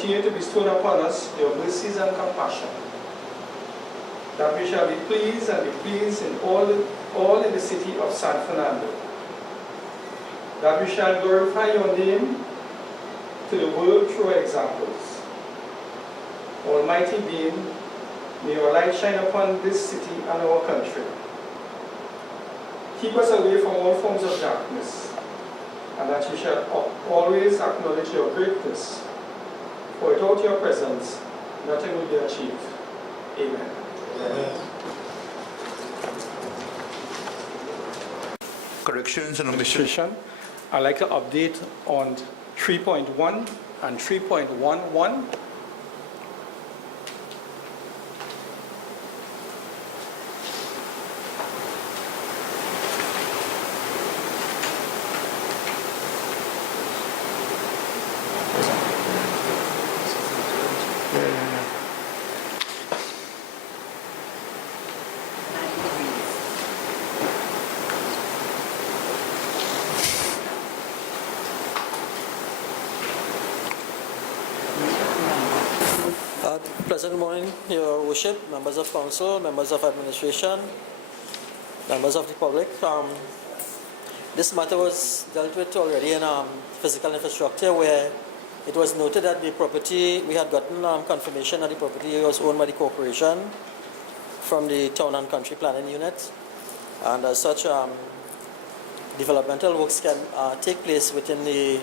continue to bestow upon us your mercies and compassion, that we shall be pleased in all in the city of San Fernando, that we shall glorify your name to the world through examples. Almighty being, may your light shine upon this city and our country. Keep us away from all forms of darkness, and that we shall always acknowledge your greatness. For without your presence, nothing will be achieved. Amen. Amen. Corrections and omissions. I'd like to update on 3.1 and 3.11. Pleasant morning, Your Worship, members of council, members of administration, members of the public. This matter was dealt with already in physical infrastructure, where it was noted that the property, we had gotten confirmation that the property was owned by the corporation from the Town and Country Planning Unit, and as such, developmental works can take place within the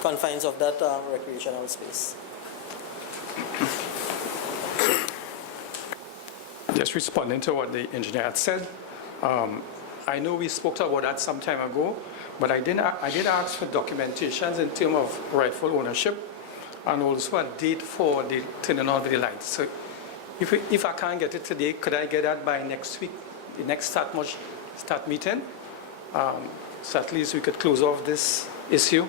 confines of that recreational space. Just responding to what the engineer had said, I know we spoke about that some time ago, but I did ask for documentations in terms of rightful ownership and also a date for the turning on of the lights. So if I can't get it today, could I get that by next week, the next start meeting? So at least we could close off this issue.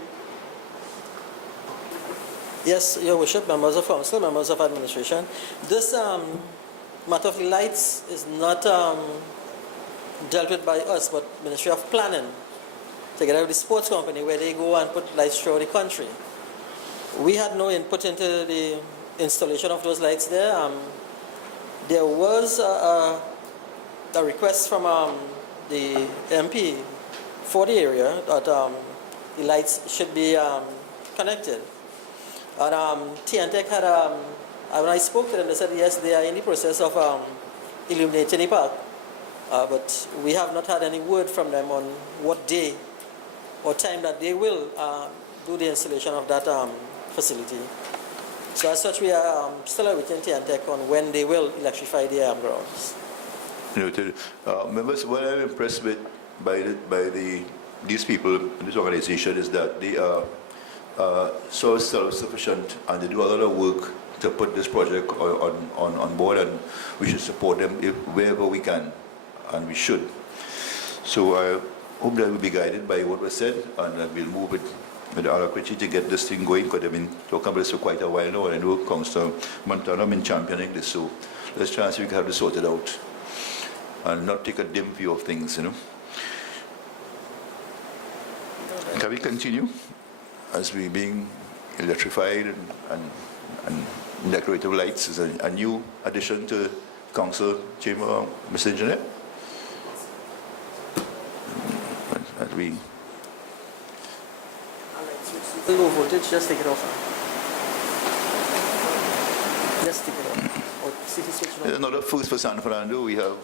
Yes, Your Worship, members of council, members of administration. This matter of the lights is not dealt with by us, but Ministry of Planning, together with the sports company, where they go and put lights throughout the country. We had no input into the installation of those lights there. There was a request from the MP for the area that the lights should be connected. And TNTEC had, when I spoke to them, they said yes, they are in the process of illuminating the park. But we have not had any word from them on what day or time that they will do the installation of that facility. So as such, we are still awaiting TNTEC on when they will electrify the grounds. Noted. Members, what I'm impressed with by these people in this organization is that they are so self-sufficient, and they do a lot of work to put this project on board, and we should support them wherever we can, and we should. So I hope that we'll be guided by what was said, and we'll move it with alacrity to get this thing going, because they've been talking about this for quite a while now, and I know Councillor Montano has been championing this, so let's try and see if we can have this sorted out and not take a dim view of things, you know. Can we continue as we being electrified and decorative lights is a new addition to council chamber, Mr. Engineer? As we Low voltage, just take it off. Just take it off. Or city switch off. another first for San Fernando, we have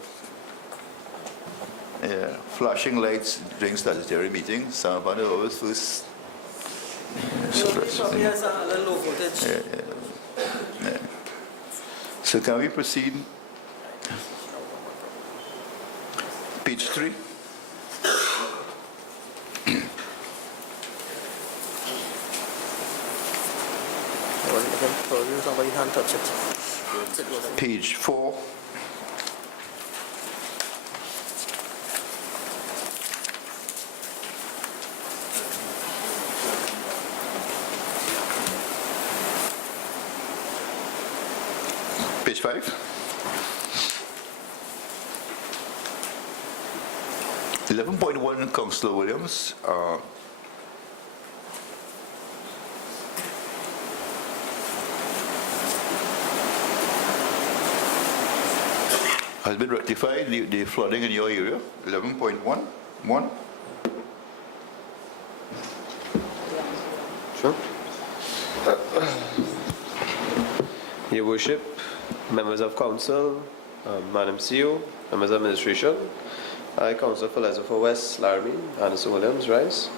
flashing lights during statutory meetings. San Fernando always first. So here's a little low voltage. Yeah. So can we proceed? Page 3. Somebody can't touch it. Page 4. Page 5. 11.1, Councillor Williams. Has been rectified, the flooding in your area, 11.1? Sure. Your Worship, members of council, Madam CEO, members of administration, I, Councillor for Lesotho West, Laramie, Anderson Williams, rise.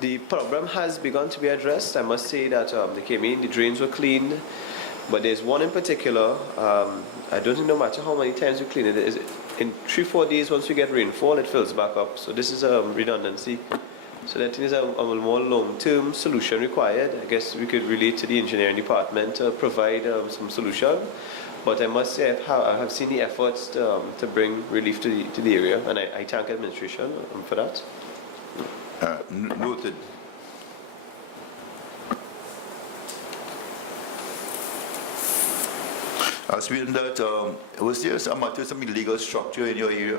The problem has begun to be addressed. I must say that they came in, the drains were cleaned, but there's one in particular, I don't think no matter how many times we clean it, in 3-4 days once we get rainfall, it fills back up. So this is a redundancy. So that is a more long-term solution required. I guess we could relate to the engineering department to provide some solution. But I must say I have seen the efforts to bring relief to the area, and I thank administration for that. Noted. As we that, was there some illegal structure in your area?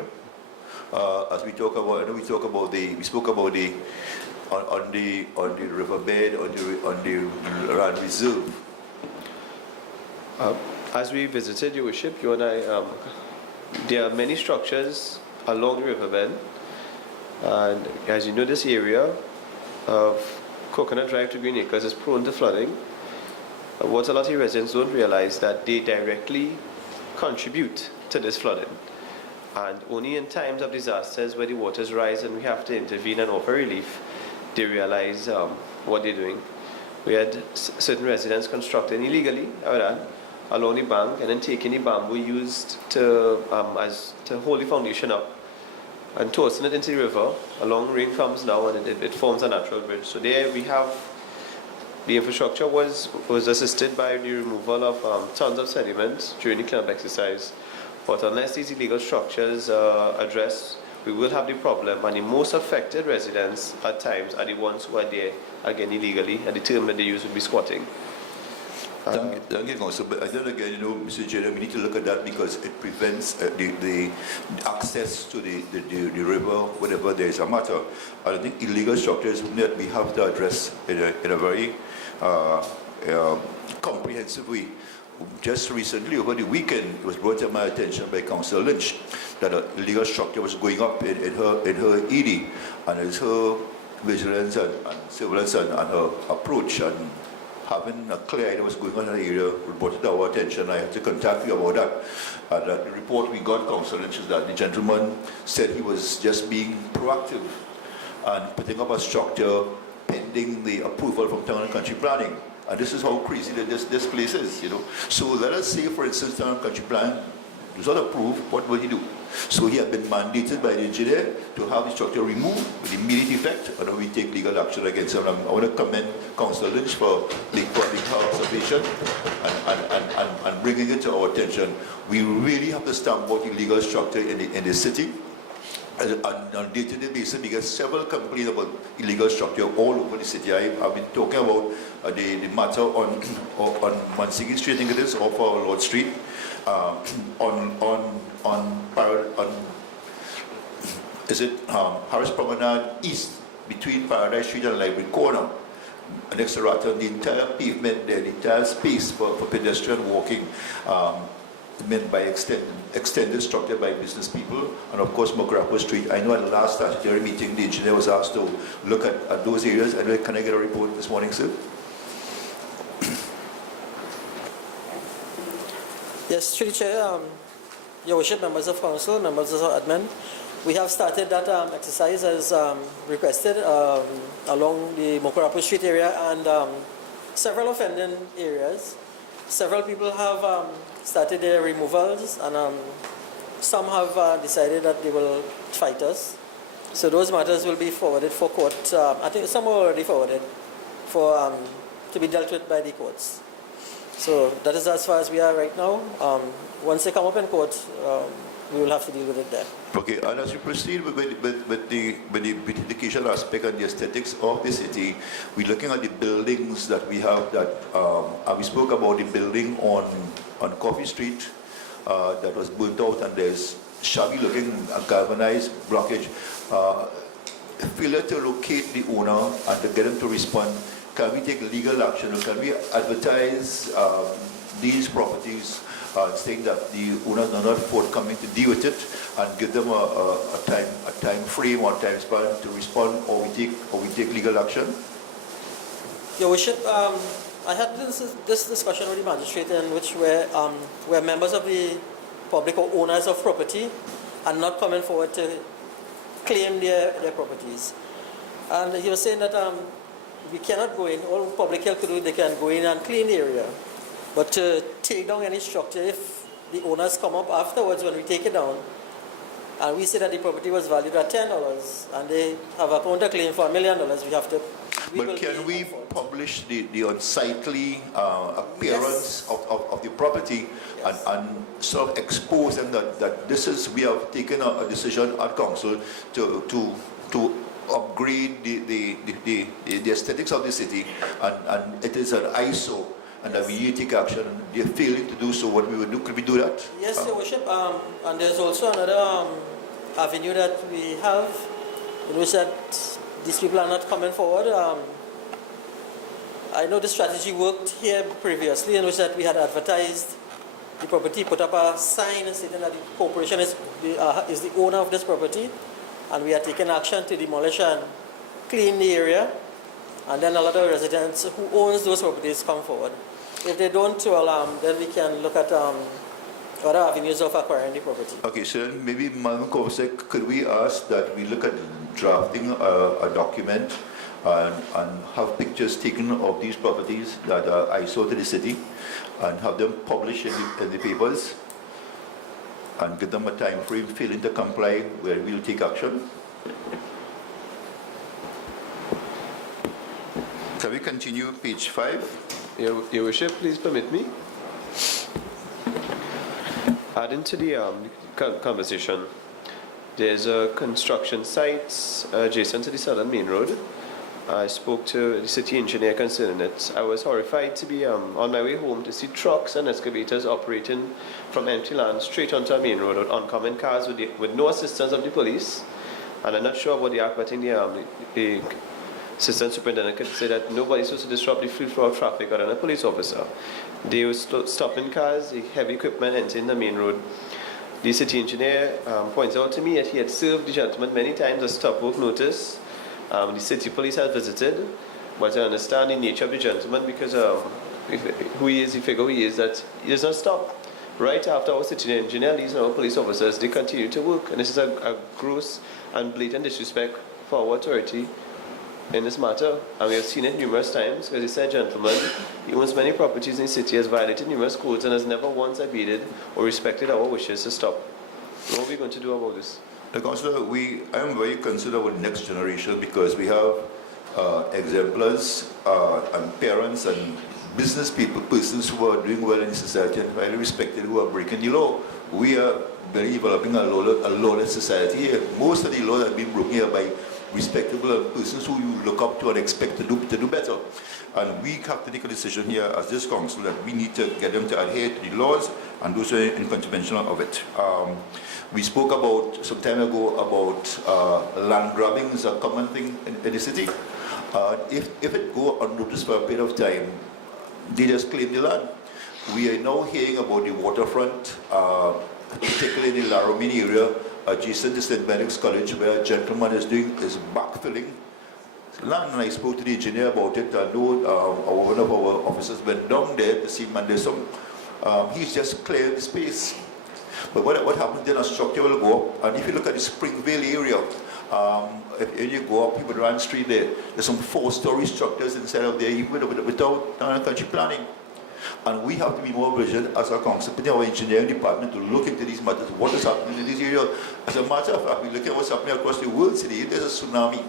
As we talk about, we spoke about the on the riverbed, on the land reserve. As we visited, Your Worship, you and I, there are many structures along the riverbed, and as you know, this area of Coconut Drive to Green Acres is prone to flooding. What a lot of residents don't realize that they directly contribute to this flooding, and only in times of disasters where the waters rise and we have to intervene and offer relief, they realize what they're doing. We had certain residents constructing illegally along the bank, and then taking the bamboo used to hold the foundation up and tossing it into the river. A long rain comes now and it forms a natural bridge. So there we have the infrastructure was assisted by the removal of tons of sediment during the cleanup exercise. But unless these illegal structures are addressed, we will have the problem, and the most affected residents at times are the ones who are there again illegally, and the term that they use would be squatting. Thank you, Council. But I then again, Mr. Chair, we need to look at that because it prevents the access to the river whenever there is a matter. I think illegal structures that we have to address in a very comprehensive way. Just recently, over the weekend, it was brought to my attention by Councillor Lynch that an illegal structure was going up in her ED, and it's her vigilance and surveillance and her approach and having a clear idea what's going on in the area brought it to our attention. I had to contact you about that. And the report we got, Councillor Lynch, is that the gentleman said he was just being proactive and putting up a structure pending the approval from Town and Country Planning. And this is how crazy that this place is, So let us say, for instance, Town and Country Plan does not approve, what will he do? So he had been mandated by the engineer to have the structure removed with immediate effect, and then we take legal action against him. I want to commend Councillor Lynch for her observation and bringing it to our attention. We really have to stamp out illegal structure in the city. And on a day-to-day basis, we get several complaints about illegal structure all over the city. I've been talking about the matter on Monsignor Street, I think it is, off Lord Street, Harris Promenade East, between Paradise Street and Library Corner, next to Ratton, the entire pavement there, the entire space for pedestrian walking, meant by extended structure by business people, and of course Macrapo Street. I know at the last statutory meeting the engineer was asked to look at those areas. And can I get a report this morning, sir? Yes, through the Chair, Your Worship, members of council, members of admin, we have started that exercise as requested along the Macrapo Street area and several offending areas. Several people have started their removals, and some have decided that they will fight us. So those matters will be forwarded for court. I think some are already forwarded for to be dealt with by the courts. So that is as far as we are right now. Once they come up in court, we will have to deal with it there. Okay, and as we proceed with the beautification aspect and the aesthetics of the city, we're looking at the buildings that we have that, we spoke about the building on Coffee Street that was burnt out, and there's shabby looking galvanized blockage. Failure to locate the owner and to get him to respond, can we take legal action, or can we advertise these properties saying that the owners are not forthcoming to deal with it and give them a time frame or time span to respond, or we take legal action? Your Worship, I had this discussion with the magistrate in which where members of the public or owners of property are not coming forward to claim their properties. And he was saying that we cannot go in, all public health could do, they can go in and clean the area. But to take down any structure, if the owners come up afterwards when we take it down, and we say that the property was valued at $10, and they have a counterclaim for $1 million, we have to... But can we publish the unsightly appearance of the property, yes, and sort of expose them that this is, we have taken a decision at council to upgrade the aesthetics of the city, and it is an ISO, and that we need to take action. They're failing to do so. What we would do, could we do that? Yes, Your Worship, and there's also another avenue that we have, in which that these people are not coming forward. I know the strategy worked here previously, in which that we had advertised the property, put up a sign stating that the corporation is the owner of this property, and we are taking action to demolish and clean the area. And then a lot of residents who owns those properties come forward. If they don't, well, then we can look at other avenues of acquiring the property. Okay, so then maybe, Madam Kovsek, could we ask that we look at drafting a document and have pictures taken of these properties that are ISO to the city, and have them published in the papers, and give them a time frame, failing to comply, where we'll take action? Can we continue page 5? Your Worship, please permit me. Adding to the conversation, there's a construction site adjacent to the Southern Main Road. I spoke to the city engineer concerning it. I was horrified to be on my way home to see trucks and excavators operating from empty land straight onto a main road with oncoming cars with no assistance of the police. And I'm not sure about the act, but I think the assistant superintendent could say that nobody's supposed to disrupt the free flow of traffic other than a police officer. They were stopping cars, the heavy equipment entering the main road. The city engineer points out to me that he had served the gentleman many times a stop work notice. The city police had visited, but I understand the nature of the gentleman because who he is, the figure he is, that he does not stop. Right after our city engineer leaves and our police officers, they continue to work. And this is a gross and blatant disrespect for our authority in this matter, and we have seen it numerous times. As he said, gentlemen, he owns many properties in the city, has violated numerous codes, and has never once obeyed or respected our wishes to stop. What are we going to do about this? Councillor, I am very concerned about the next generation, because we have exemplars and parents and business people, persons who are doing well in society and highly respected, who are breaking the law. We are developing a lawless society here. Most of the laws have been broken here by respectable persons who you look up to and expect to do better. And we have to take a decision here as this council that we need to get them to adhere to the laws and do so in contravention of it. We spoke about some time ago about land grabbing is a common thing in the city. If it go unnoticed for a period of time, they just claim the land. We are now hearing about the waterfront, particularly in the Laramine area, adjacent to St. Benedict's College, where a gentleman is backfilling land. And I spoke to the engineer about it. I know one of our officers went down there to see him, and there's some, he's just cleared the space. But what happens then, a structure will go up, and if you look at the Springvale area, if you go up Rand Street there's some 4-story structures inside of there, even without country planning. And we have to be more vigilant as a council, putting our engineering department to look into these matters, what is happening in this area. As a matter of fact, we look at what's happening across the world today. If there's a tsunami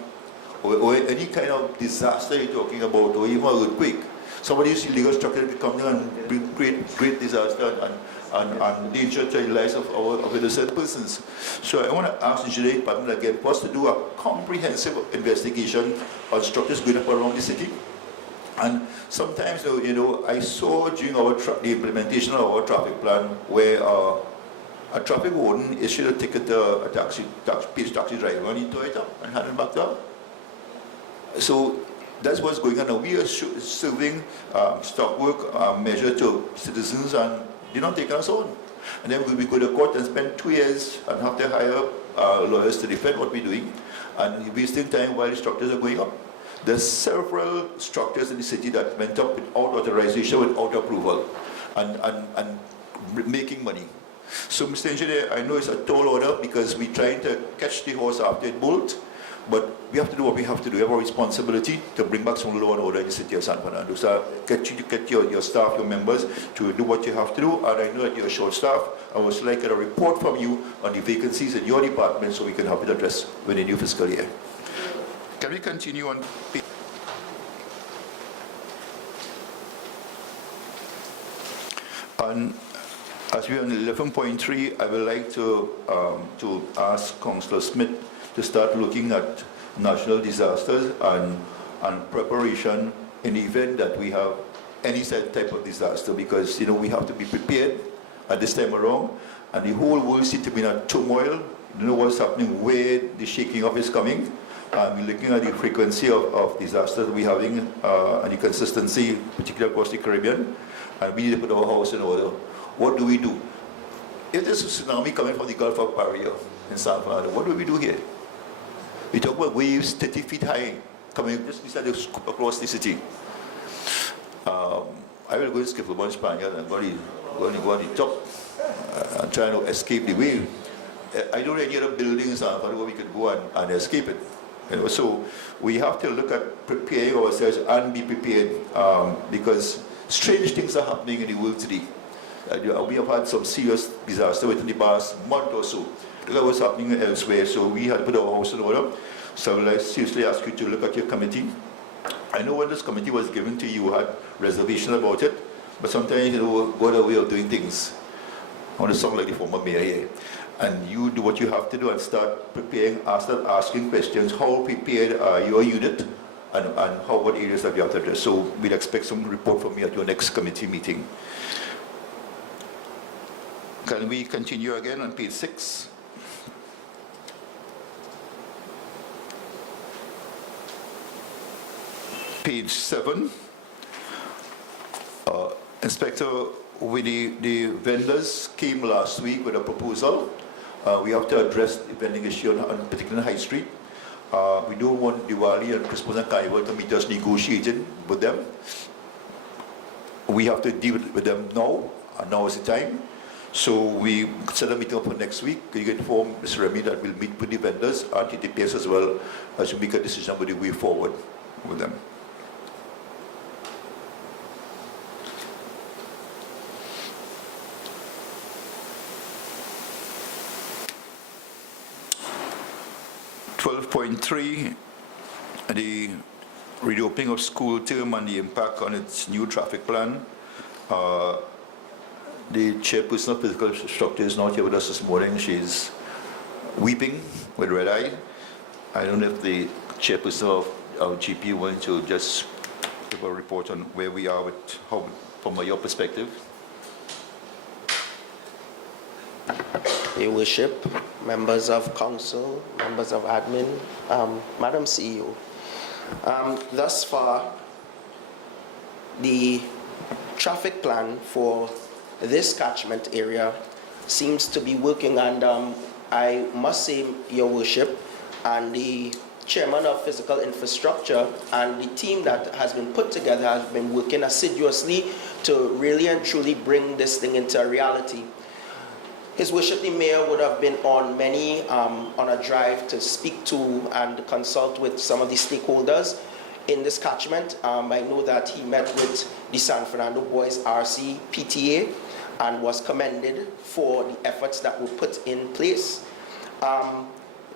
or any kind of disaster you're talking about, or even an earthquake, some of these illegal structures come down and bring great disaster and danger to the lives of innocent persons. So I want to ask the engineering department again for us to do a comprehensive investigation on structures going up around the city. And sometimes, I saw during the implementation of our traffic plan where a traffic warden issued a ticket to a taxi driver, and he tore it up and handed it back down. So that's what's going on now. We are serving stop work measure to citizens, and They're not taking us on. And then we go to court and spend 2 years and have to hire lawyers to defend what we're doing, and wasting time while the structures are going up. There's several structures in the city that went up without authorization, without approval, and making money. So, Mr. Engineer, I know it's a tall order because we're trying to catch the horse after it bolts, but we have to do what we have to do. We have a responsibility to bring back some law and order in the city of San Fernando. So get your staff, your members, to do what you have to do. And I know that you're short staff. I would like a report from you on the vacancies in your department so we can have it addressed within the new fiscal year. Can we continue on? And as we are on 11.3, I would like to ask Councillor Smith to start looking at national disasters and preparation in the event that we have any type of disaster, because we have to be prepared at this time around, and the whole world seems to be in a turmoil. You know what's happening, where the shaking up is coming. We're looking at the frequency of disasters we're having and the consistency, particularly across the Caribbean, and we need to put our house in order. What do we do? If there's a tsunami coming from the Gulf of Paria in San Fernando, what do we do here? We talk about waves 30 feet high coming just across the city. I will go to skip a bunch of Spaniard and go on the top and try to escape the wave. I don't know any other buildings where we could go and escape it. So we have to look at preparing ourselves and be prepared because strange things are happening in the world today. We have had some serious disaster within the past month or so. Look at what's happening elsewhere. So we had to put our house in order. So I would like seriously ask you to look at your committee. I know when this committee was given to you, you had reservation about it, but sometimes go the way of doing things. I want to sound like the former mayor here. And you do what you have to do and start preparing, start asking questions. How prepared are your unit, and what areas have you have to address? So we'll expect some report from you at your next committee meeting. Can we continue again on page 6? Page 7. Inspector, the vendors came last week with a proposal. We have to address the vending issue on particular High Street. We don't want Diwali and Christmas and Carnival to meet us negotiating with them. We have to deal with them now, and now is the time. So we set a meeting up for next week. You can inform Mr. Remy that we'll meet with the vendors and TTPS as well as we make a decision about the way forward with them. .3, the reopening of school term and the impact on its new traffic plan. The chairperson of physical structure is not here with us this morning. She's weeping with red eye. I don't know if the chairperson of our GP wants to just give a report on where we are with how, from your perspective. Your Worship, members of council, members of admin, Madam CEO. Thus far, the traffic plan for this catchment area seems to be working, and I must say, Your Worship, and the chairman of physical infrastructure and the team that has been put together has been working assiduously to really and truly bring this thing into reality. His Worship, the Mayor would have been on many, on a drive to speak to and consult with some of the stakeholders in this catchment. I know that he met with the San Fernando Boys RC PTA and was commended for the efforts that were put in place.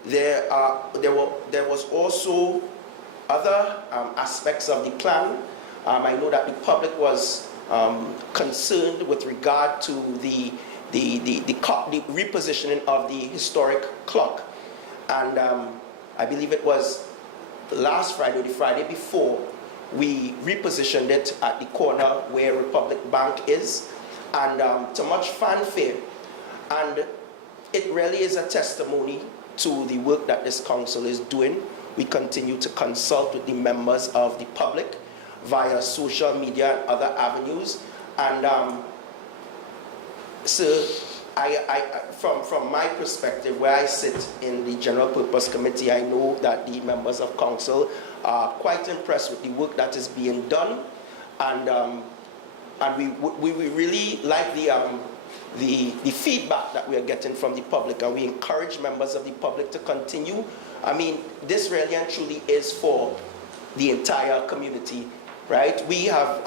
There was also other aspects of the plan. I know that the public was concerned with regard to the repositioning of the historic clock, and I believe it was last Friday or the Friday before, we repositioned it at the corner where Republic Bank is, and to much fanfare, and it really is a testimony to the work that this council is doing. We continue to consult with the members of the public via social media and other avenues, and So, from my perspective, where I sit in the General Purpose Committee, I know that the members of council are quite impressed with the work that is being done, and we really like the feedback that we are getting from the public, and we encourage members of the public to continue. I mean, this really and truly is for the entire community, right? We have,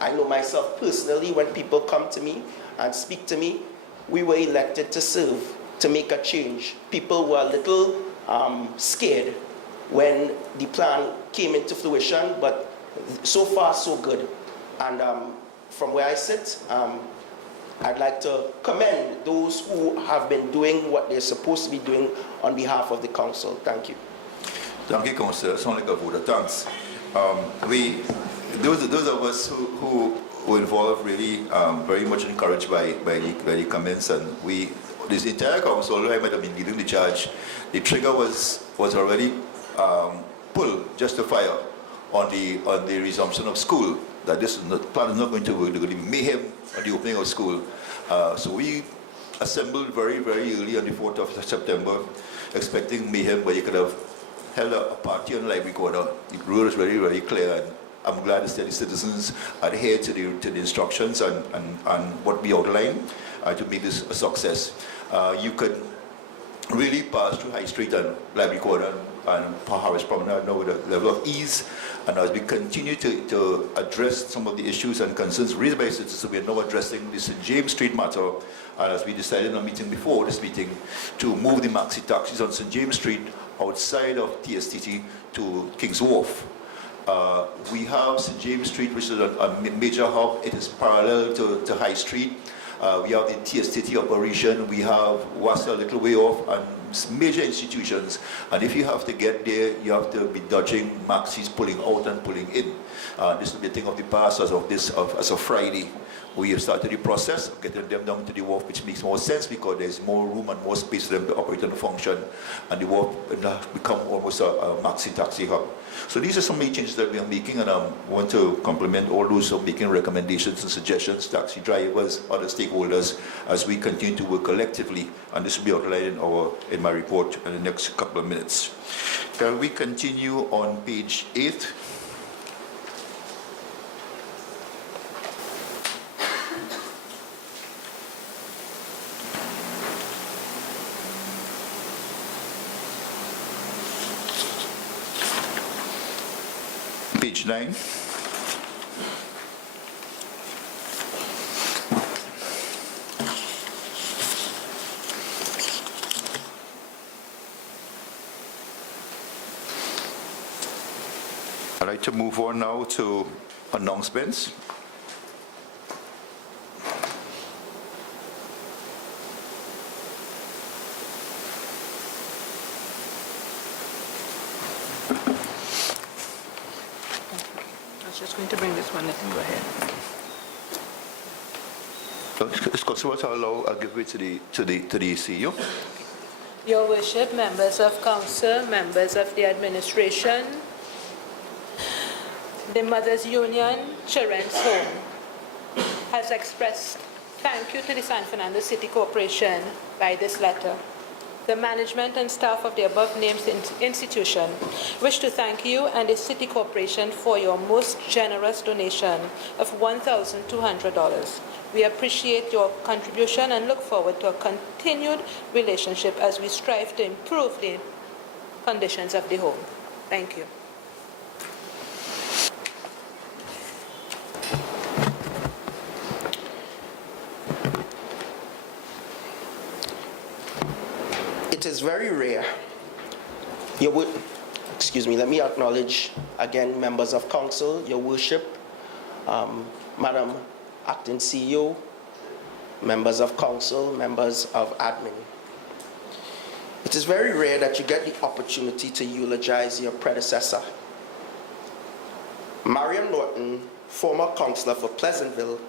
I know myself personally, when people come to me and speak to me, we were elected to serve, to make a change. People were a little scared when the plan came into fruition, but so far so good. And from where I sit, I'd like to commend those who have been doing what they're supposed to be doing on behalf of the council. Thank you. Thank you, Councillor. Sound like a vote of thanks. Those of us who were involved really very much encouraged by the comments, and this entire council, although I might have been leading the charge, the trigger was already pulled, just to fire on the resumption of school. That the plan is not going to work. There's going to be mayhem on the opening of school. So we assembled very, very early on the 4th of September, expecting mayhem, but you could have held a party on library corner. The rule is very, very clear, and I'm glad to see the citizens adhere to the instructions and what we outlined to make this a success. You could really pass through High Street and library corner and Harris Promenade now with a level of ease. And as we continue to address some of the issues and concerns raised by citizens, we are now addressing the St. James Street matter. And as we decided in a meeting before this meeting, to move the maxi taxis on St. James Street outside of TSTT to King's Wharf. We have St. James Street, which is a major hub. It is parallel to High Street. We have the TSTT operation. We have Wassa a little way off, and major institutions. And if you have to get there, you have to be dodging maxis pulling out and pulling in. This will be a thing of the past as of Friday. We have started the process of getting them down to the wharf, which makes more sense because there's more room and more space for them to operate and function. And the wharf will become almost a maxi taxi hub. So these are some of the changes that we are making, and I want to compliment all those who are making recommendations and suggestions, taxi drivers, other stakeholders, as we continue to work collectively. And this will be outlined in my report in the next couple of minutes. Can we continue on page 8? Page 9. I'd like to move on now to announcements. Just going to bring this one. Let him go ahead. It's possible to allow, I'll give it to the CEO. Your Worship, members of council, members of the administration, the Mothers Union Children's Home has expressed thank you to the San Fernando City Corporation by this letter. The management and staff of the above-named institution wish to thank you and the City Corporation for your most generous donation of $1,200. We appreciate your contribution and look forward to a continued relationship as we strive to improve the conditions of the home. Thank you. It is very rare. Let me acknowledge again members of council, your worship, Madam Acting CEO, members of council, members of admin. It is very rare that you get the opportunity to eulogize your predecessor. Mariam Norton, former councillor for Pleasantville,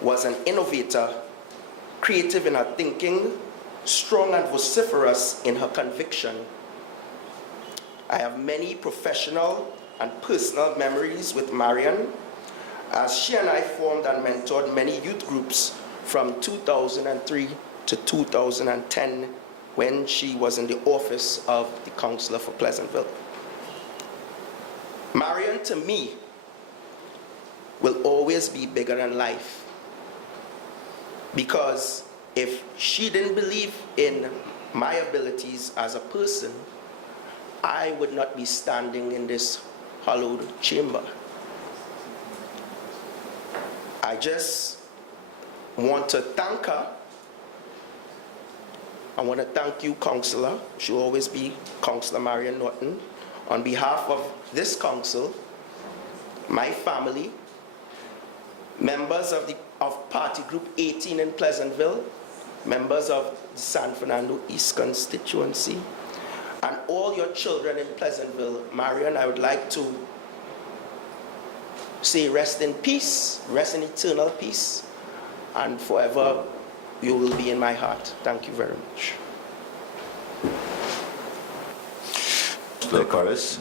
was an innovator, creative in her thinking, strong and vociferous in her conviction. I have many professional and personal memories with Marian, as she and I formed and mentored many youth groups from 2003 to 2010 when she was in the office of the councillor for Pleasantville. Marion, to me, will always be bigger than life, because if she didn't believe in my abilities as a person, I would not be standing in this hallowed chamber. I just want to thank her. I want to thank you, Councillor. She'll always be Councillor Marion Norton. On behalf of this council, my family, members of Party Group 18 in Pleasantville, members of the San Fernando East constituency, and all your children in Pleasantville, Marion, I would like to say rest in peace, rest in eternal peace, and forever you will be in my heart. Thank you very much. Mr. Paris,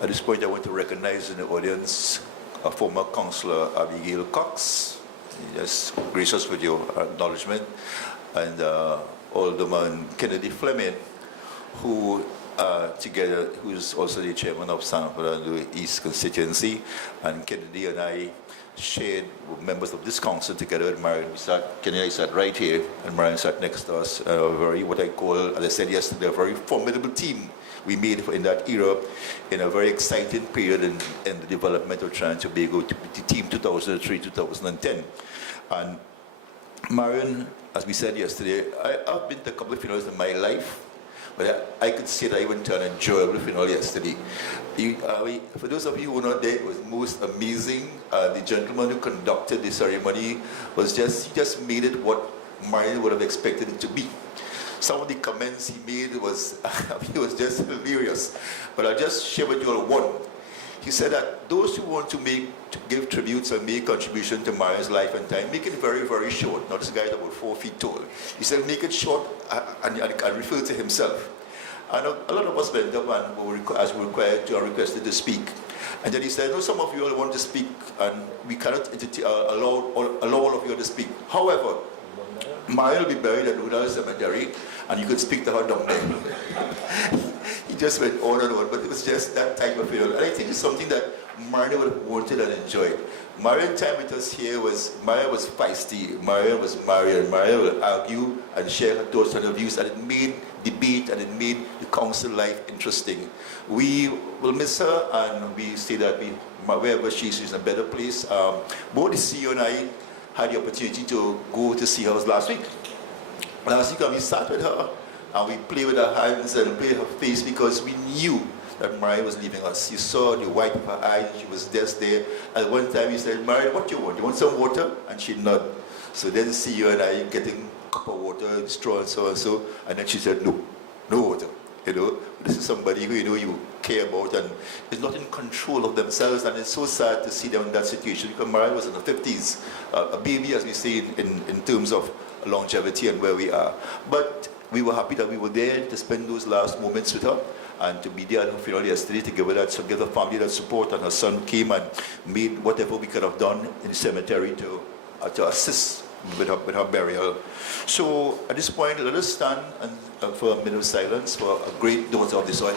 at this point I want to recognize in the audience a former councillor, Abigail Cox. Just gracious with your acknowledgement, and Alderman Kennedy Fleming, who together, who is also the chairman of San Fernando East constituency, and Kennedy and I shared with members of this council together with Marion. Kennedy sat right here, and Marion sat next to us. Very, what I call, as I said yesterday, a very formidable team we made in that era, in a very exciting period in the development of Trinidad and Tobago, the team 2003-2010. And Marion, as we said yesterday, I've been to a couple of funerals in my life, but I could say that I went to an enjoyable funeral yesterday. For those of you who were not there, it was most amazing. The gentleman who conducted the ceremony was he just made it what Marion would have expected it to be. Some of the comments he made was just hilarious. But I'll just share with you all one. He said that those who want to give tributes and make contribution to Marion's life and time, make it very, very short. Now this guy is about 4 feet tall. He said make it short and refer to himself. And a lot of us went up and as we were required to, are requested to speak. And then he said, no, some of you all want to speak, and we cannot allow all of you to speak. However, Marion will be buried at Udall Cemetery, and you could speak to her down there. He just went on and on, but it was just that type of funeral. And I think it's something that Marion would have wanted and enjoyed. Marion's time with us here Marion was feisty, Marion was Marion. Marion will argue and share her thoughts and her views, and it made debate and it made the council life interesting. We will miss her, and we say that wherever she's in a better place. Both the CEO and I had the opportunity to go to see her last week. Last week, we sat with her and we played with her hands and played her face, because we knew that Marion was leaving us. You saw the white of her eyes, she was just there. At one time, he said, Marion, what do you want? You want some water? And she nodded. So then the CEO and I getting a cup of water, straw and so and so. And then she said, no water. You know, this is somebody who you care about and is not in control of themselves, and it's so sad to see them in that situation, because Marion was in her 50s, a baby, as we say, in terms of longevity and where we are. But we were happy that we were there to spend those last moments with her, and to be there at her funeral yesterday to give the family that support, and her son came and made whatever we could have done in the cemetery to assist with her burial. So at this point, let us stand for a minute of silence for a great daughter of the soil.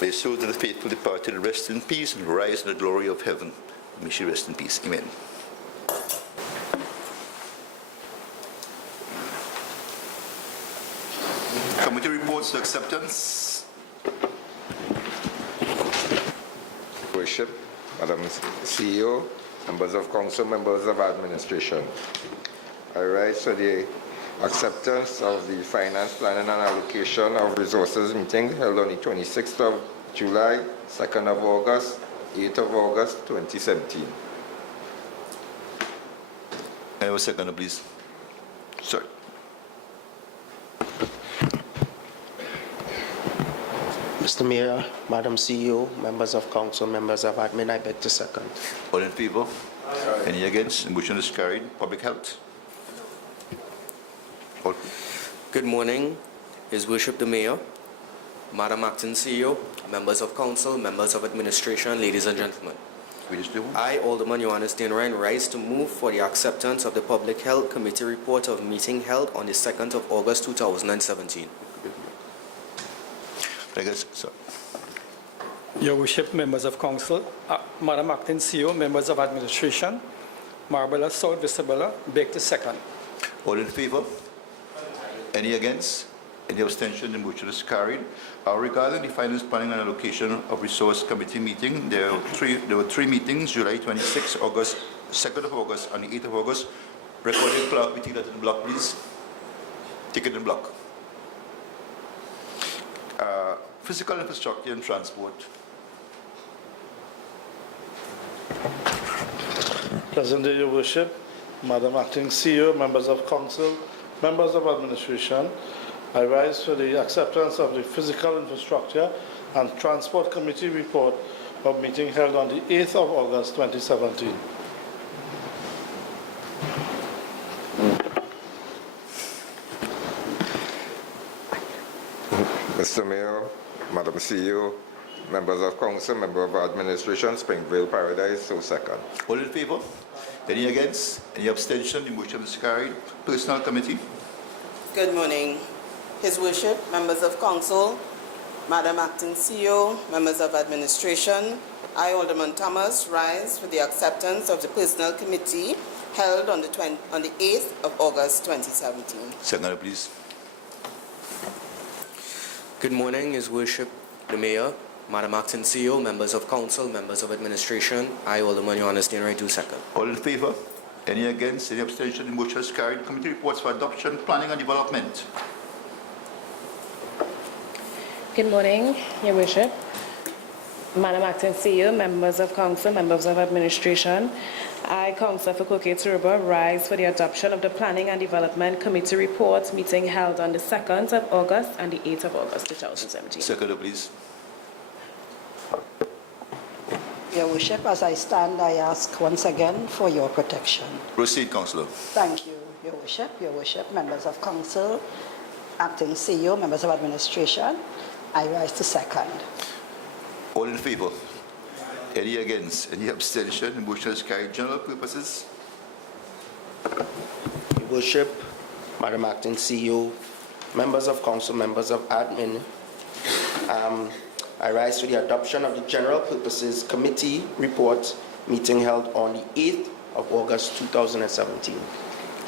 May the souls of the faithful departed rest in peace and rise in the glory of heaven. May she rest in peace. Amen. Committee reports to acceptance. Worship, Madam CEO, members of council, members of administration. I rise for the Acceptance of the Finance Planning and Allocation of Resources meeting held on the 26th of July, 2nd of August, 8th of August 2017. Can I have a second, please? Sorry. Mr. Mayor, Madam CEO, members of council, members of admin, I beg to second. All in favor? Any against? The motion is carried. Public health? All. Good morning, His Worship the Mayor, Madam Acting CEO, members of council, members of administration, ladies and gentlemen. We just do one? I, Alderman Johannes Dinrain, rise to move for the acceptance of the Public Health Committee report of meeting held on the 2nd of August 2017. I guess, so. Your Worship, members of council, Madam Acting CEO, members of administration, Marbella South, Vistabella, beg to second. All in favor? Any against? Any abstention? The motion is carried. Regarding the Finance Planning and Allocation of Resource Committee meeting, there were three meetings, July 26, August, 2nd of August, and the 8th of August. Recording clerk, we take that in block, please. Take it in block. Physical infrastructure and transport. Present day, Your Worship, Madam Acting CEO, members of council, members of administration, I rise for the acceptance of the Physical Infrastructure and Transport Committee report of meeting held on the 8th of August 2017. Mr. Mayor, Madam CEO, members of council, member of administration, Springvale Paradise, so second. All in favor? Any against? Any abstention? The motion is carried. Personnel Committee. Good morning, His Worship, members of council, Madam Acting CEO, members of administration. I, Alderman Thomas, rise for the acceptance of the Personnel Committee held on the 8th of August 2017. Second, please. Good morning, His Worship the Mayor, Madam Acting CEO, members of council, members of administration. I, Alderman Johannes Dinrain, do second. All in favor? Any against? Any abstention? The motion is carried. Committee reports for adoption, planning and development. Good morning, Your Worship. Madam Acting CEO, members of council, members of administration. I, Councillor for Koke-Turuba, rise for the adoption of the Planning and Development Committee report meeting held on the 2nd of August and the 8th of August 2017. Second, please. Your Worship, as I stand, I ask once again for your protection. Proceed, Councillor. Thank you, Your Worship. Your Worship, members of council, acting CEO, members of administration, I rise to second. All in favor? Any against? Any abstention? The motion is carried. General purposes. Your Worship, Madam Acting CEO, members of council, members of admin, I rise for the adoption of the General Purposes Committee report meeting held on the 8th of August 2017.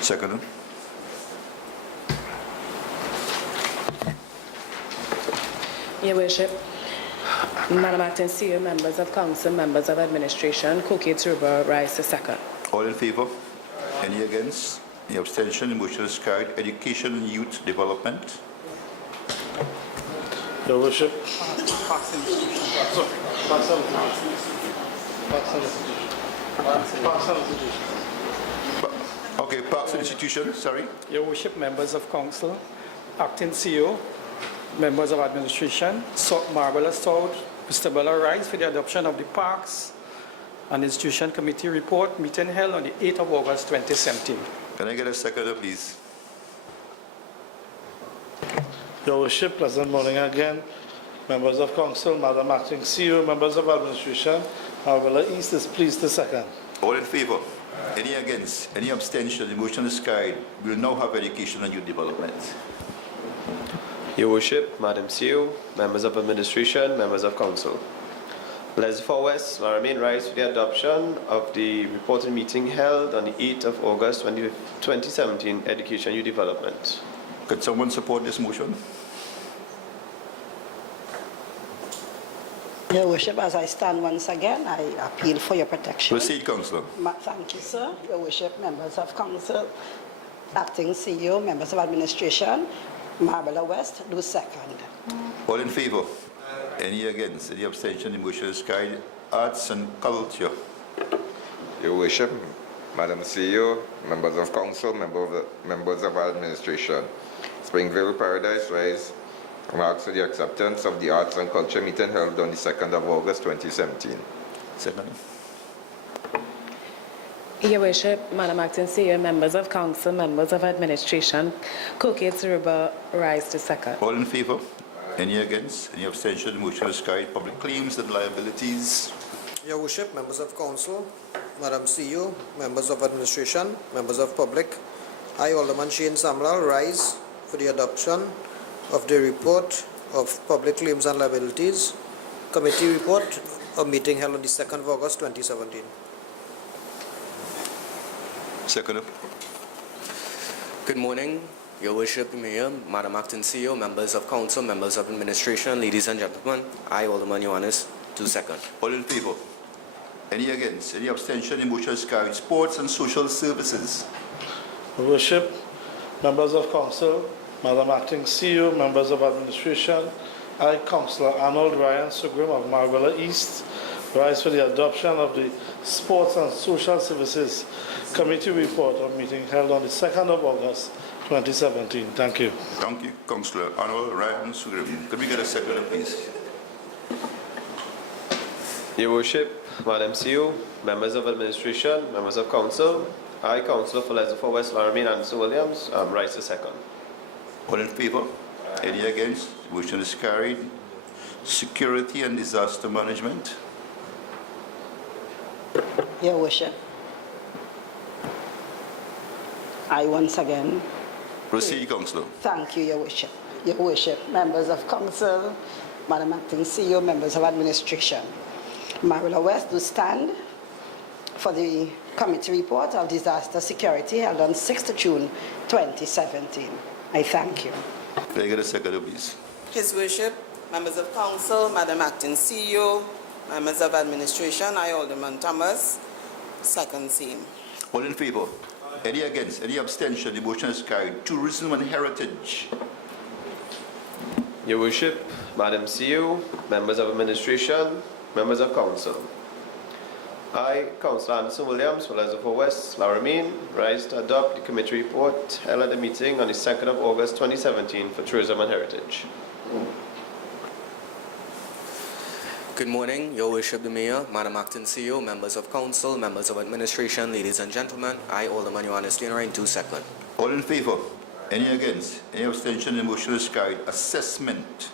Second. Your Worship, Madam Acting CEO, members of council, members of administration, Koke-Turuba, rise to second. All in favor? Any against? Any abstention? The motion is carried. Education and youth development. Your Worship. Okay, Parks and Institution, sorry. Your Worship, members of council, acting CEO, members of administration, Marbella South, Vistabella rise for the adoption of the Parks and Institution Committee report meeting held on the 8th of August 2017. Can I get a seconder, please? Your Worship, pleasant morning again. Members of council, Madam Acting CEO, members of administration, Marbella East is pleased to second. All in favor? Any against? Any abstention? The motion is carried. We will now have education and youth development. Your Worship, Madam CEO, members of administration, members of council. Lesfor West, Laramine rise for the adoption of the reported meeting held on the 8th of August 2017, Education and Youth Development. Could someone support this motion? Your Worship, as I stand once again, I appeal for your protection. Proceed, Councillor. Thank you, sir. Your Worship, members of council, Acting CEO, members of administration, Marbella West, do second. All in favor? Any against? Any abstention? The motion is carried. Arts and culture. Your Worship, Madam CEO, members of council, members of administration. Springville Paradise Rise remarks for the acceptance of the arts and culture meeting held on the 2nd of August 2017. Second. Your Worship, Madam Acting CEO, members of council, members of administration, Cocates River, rise to second. All in favor? Any against? Any abstention? The motion is carried. Public claims and liabilities. Your Worship, members of council, Madam CEO, members of administration, members of public, I, Alderman Shane Samlal, rise for the adoption of the report of public claims and liabilities, committee report of meeting held on the 2nd of August 2017. Second. Good morning, Your Worship the Mayor, Madam Acting CEO, members of council, members of administration, ladies and gentlemen. I, Alderman Yohannes, do second. All in favor? Any against? Any abstention? The motion is carried. Sports and social services. Your Worship, members of council, Madam Acting CEO, members of administration, I, Councillor Arnold Ryan Sugrim of Marbella East, rise for the adoption of the Sports and Social Services Committee report of meeting held on the 2nd of August 2017. Thank you. Thank you, Councillor Arnold Ryan Sugrim. Could we get a second, please? Your Worship, Madam CEO, members of administration, members of council, I, Councillor for Lesotho West Laramine Anderson Williams, rise to second. All in favor? Any against? Motion is carried. Security and disaster management. Your Worship, I once again Proceed, Councillor. thank you, Your Worship. Your Worship, members of council, Madam Acting CEO, members of administration. Marbella West do stand for the committee report of disaster security held on 6th June 2017. I thank you. Can I get a second, please? His Worship, members of council, Madam Acting CEO, members of administration, I, Alderman Thomas, second same. All in favor? Any against? Any abstention? The motion is carried. Tourism and heritage. Your Worship, Madam CEO, members of administration, members of council. I, Councillor Anderson Williams for Lesotho West Laramine, rise to adopt the committee report held at the meeting on the 2nd of August 2017 for tourism and heritage. Good morning, Your Worship the Mayor, Madam Acting CEO, members of council, members of administration, ladies and gentlemen. I, Alderman Yohannes, do second. All in favor? Any against? Any abstention? The motion is carried. Assessment.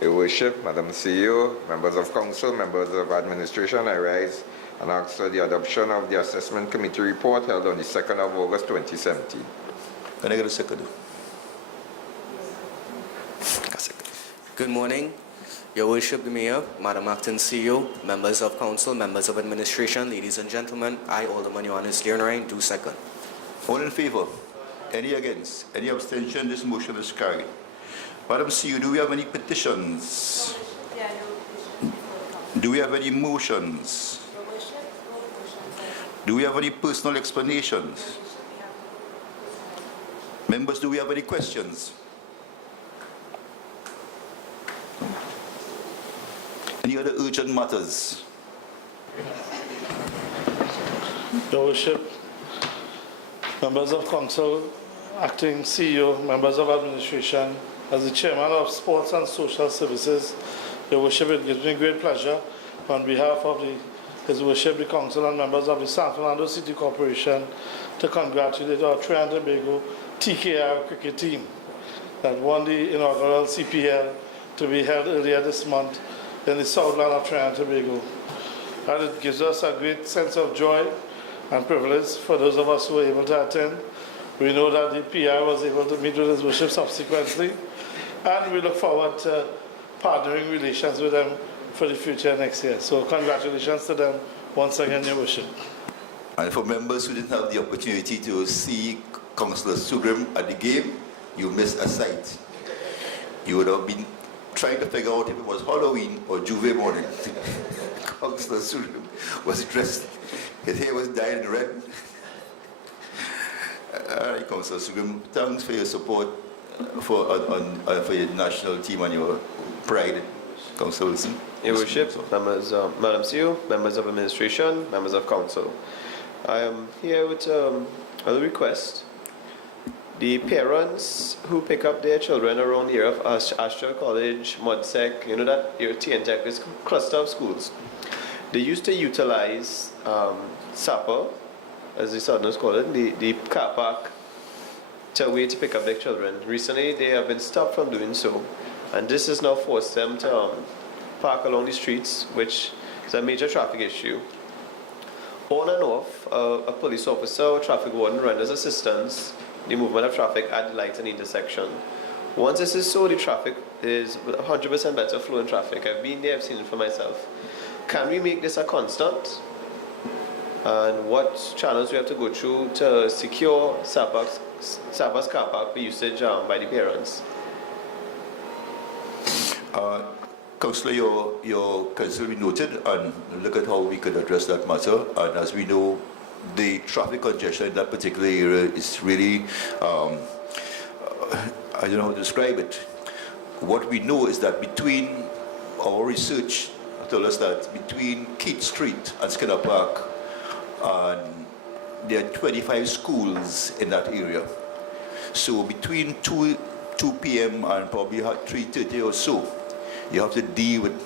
Your Worship, Madam CEO, members of council, members of administration, I rise and ask for the adoption of the assessment committee report held on the 2nd of August 2017. Can I get a second? Good morning, Your Worship the Mayor, Madam Acting CEO, members of council, members of administration, ladies and gentlemen. I, Alderman Yohannes, do second. All in favor? Any against? Any abstention? This motion is carried. Madam CEO, do we have any petitions? Do we have any motions? Do we have any personal explanations? Members, do we have any questions? Any other urgent matters? Your Worship, members of council, acting CEO, members of administration, as the chairman of Sports and Social Services, Your Worship, it gives me great pleasure on behalf of His Worship the Council and members of the San Fernando City Corporation to congratulate our Trinidad and Tobago TKR cricket team that won the inaugural CPL to be held earlier this month in the Southland of Trinidad and Tobago. And it gives us a great sense of joy and privilege for those of us who were able to attend. We know that the PR was able to meet with His Worship subsequently, and we look forward to partnering relations with them for the future next year. So congratulations to them once again, Your Worship. And for members who didn't have the opportunity to see Councillor Sugrim at the game, you missed a sight. You would have been trying to figure out if it was Halloween or Juve morning. Councillor Sugrim was dressed, his hair was dyed red. Right, Councillor Sugum, thanks for your support for your national team and your pride, Councillor Wilson. Your Worship, members, Madam CEO, members of administration, members of council. I am here with a request. The parents who pick up their children around the area of Astral College, Mudsec, you know that area, TNTech, is a cluster of schools. They used to utilize SAPA, as the Southerners call it, the car park, to wait to pick up their children. Recently, they have been stopped from doing so, and this has now forced them to park along the streets, which is a major traffic issue. On and off, a police officer or traffic warden renders assistance the movement of traffic at the light and intersection. Once this is so, the traffic is 100% better flow in traffic. I've been there, I've seen it for myself. Can we make this a constant? And what channels we have to go through to secure SAPA's car park for usage by the parents? Councillor, your concern will be noted, and look at how we could address that matter. And as we know, the traffic congestion in that particular area is really, I don't know how to describe it. What we know is that between our research told us that between Keith Street and Skinner Park, and there are 25 schools in that area. So between 2 p.m. and probably 3:30 or so, you have to deal with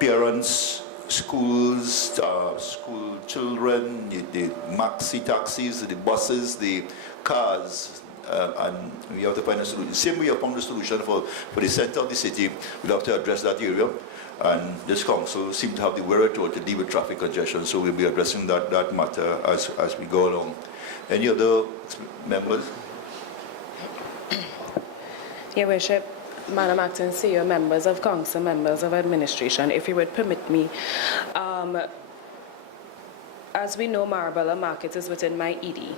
parents, schools, school children, the maxi taxis, the buses, the cars, and we have to find a solution. Same way we found a solution for the center of the city, we'll have to address that area. And this council seems to have the wherewithal to deal with traffic congestion, so we'll be addressing that matter as we go along. Any other members? Your Worship, Madam Acting CEO, members of council, members of administration, if you would permit me. As we know, Marabella Market is within my ED,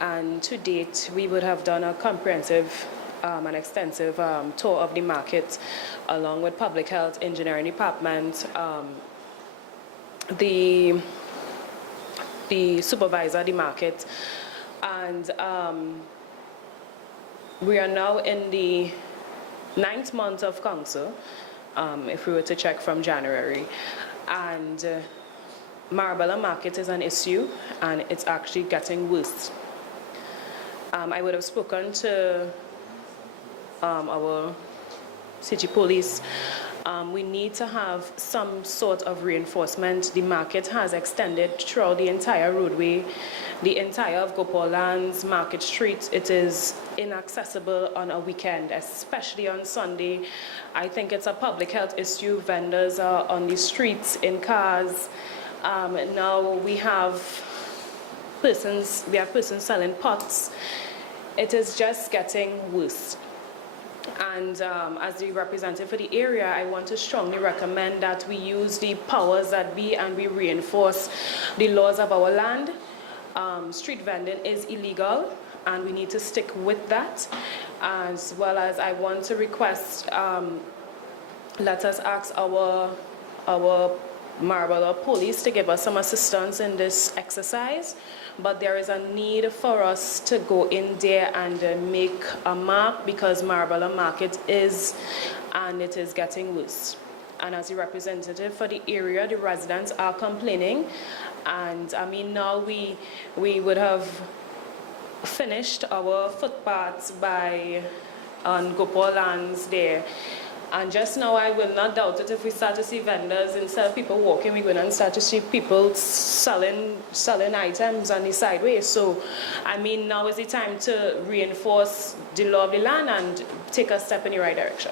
and to date, we would have done a comprehensive and extensive tour of the market, along with Public Health, Engineering Department, the supervisor of the market, and we are now in the 9th month of council, if we were to check from January, and Marabella Market is an issue, and it's actually getting worse. I would have spoken to our city police. We need to have some sort of reinforcement. The market has extended throughout the entire roadway, the entire of Gopal Lands, Market Street. It is inaccessible on a weekend, especially on Sunday. I think it's a public health issue. Vendors are on the streets in cars. Now we have persons selling pots. It is just getting worse. And as the representative for the area, I want to strongly recommend that we use the powers that be and we reinforce the laws of our land. Street vending is illegal, and we need to stick with that. As well as I want to request, let us ask our Marabella police to give us some assistance in this exercise. But there is a need for us to go in there and make a mark, because Marabella Market is, and it is getting worse. And as a representative for the area, the residents are complaining. And I mean, now we would have finished our footpaths on Gopal Lands there. And just now, I will not doubt it, if we start to see vendors, instead of people walking, we're going to start to see people selling items on the sideway. So, I mean, now is the time to reinforce the law of the land and take a step in the right direction.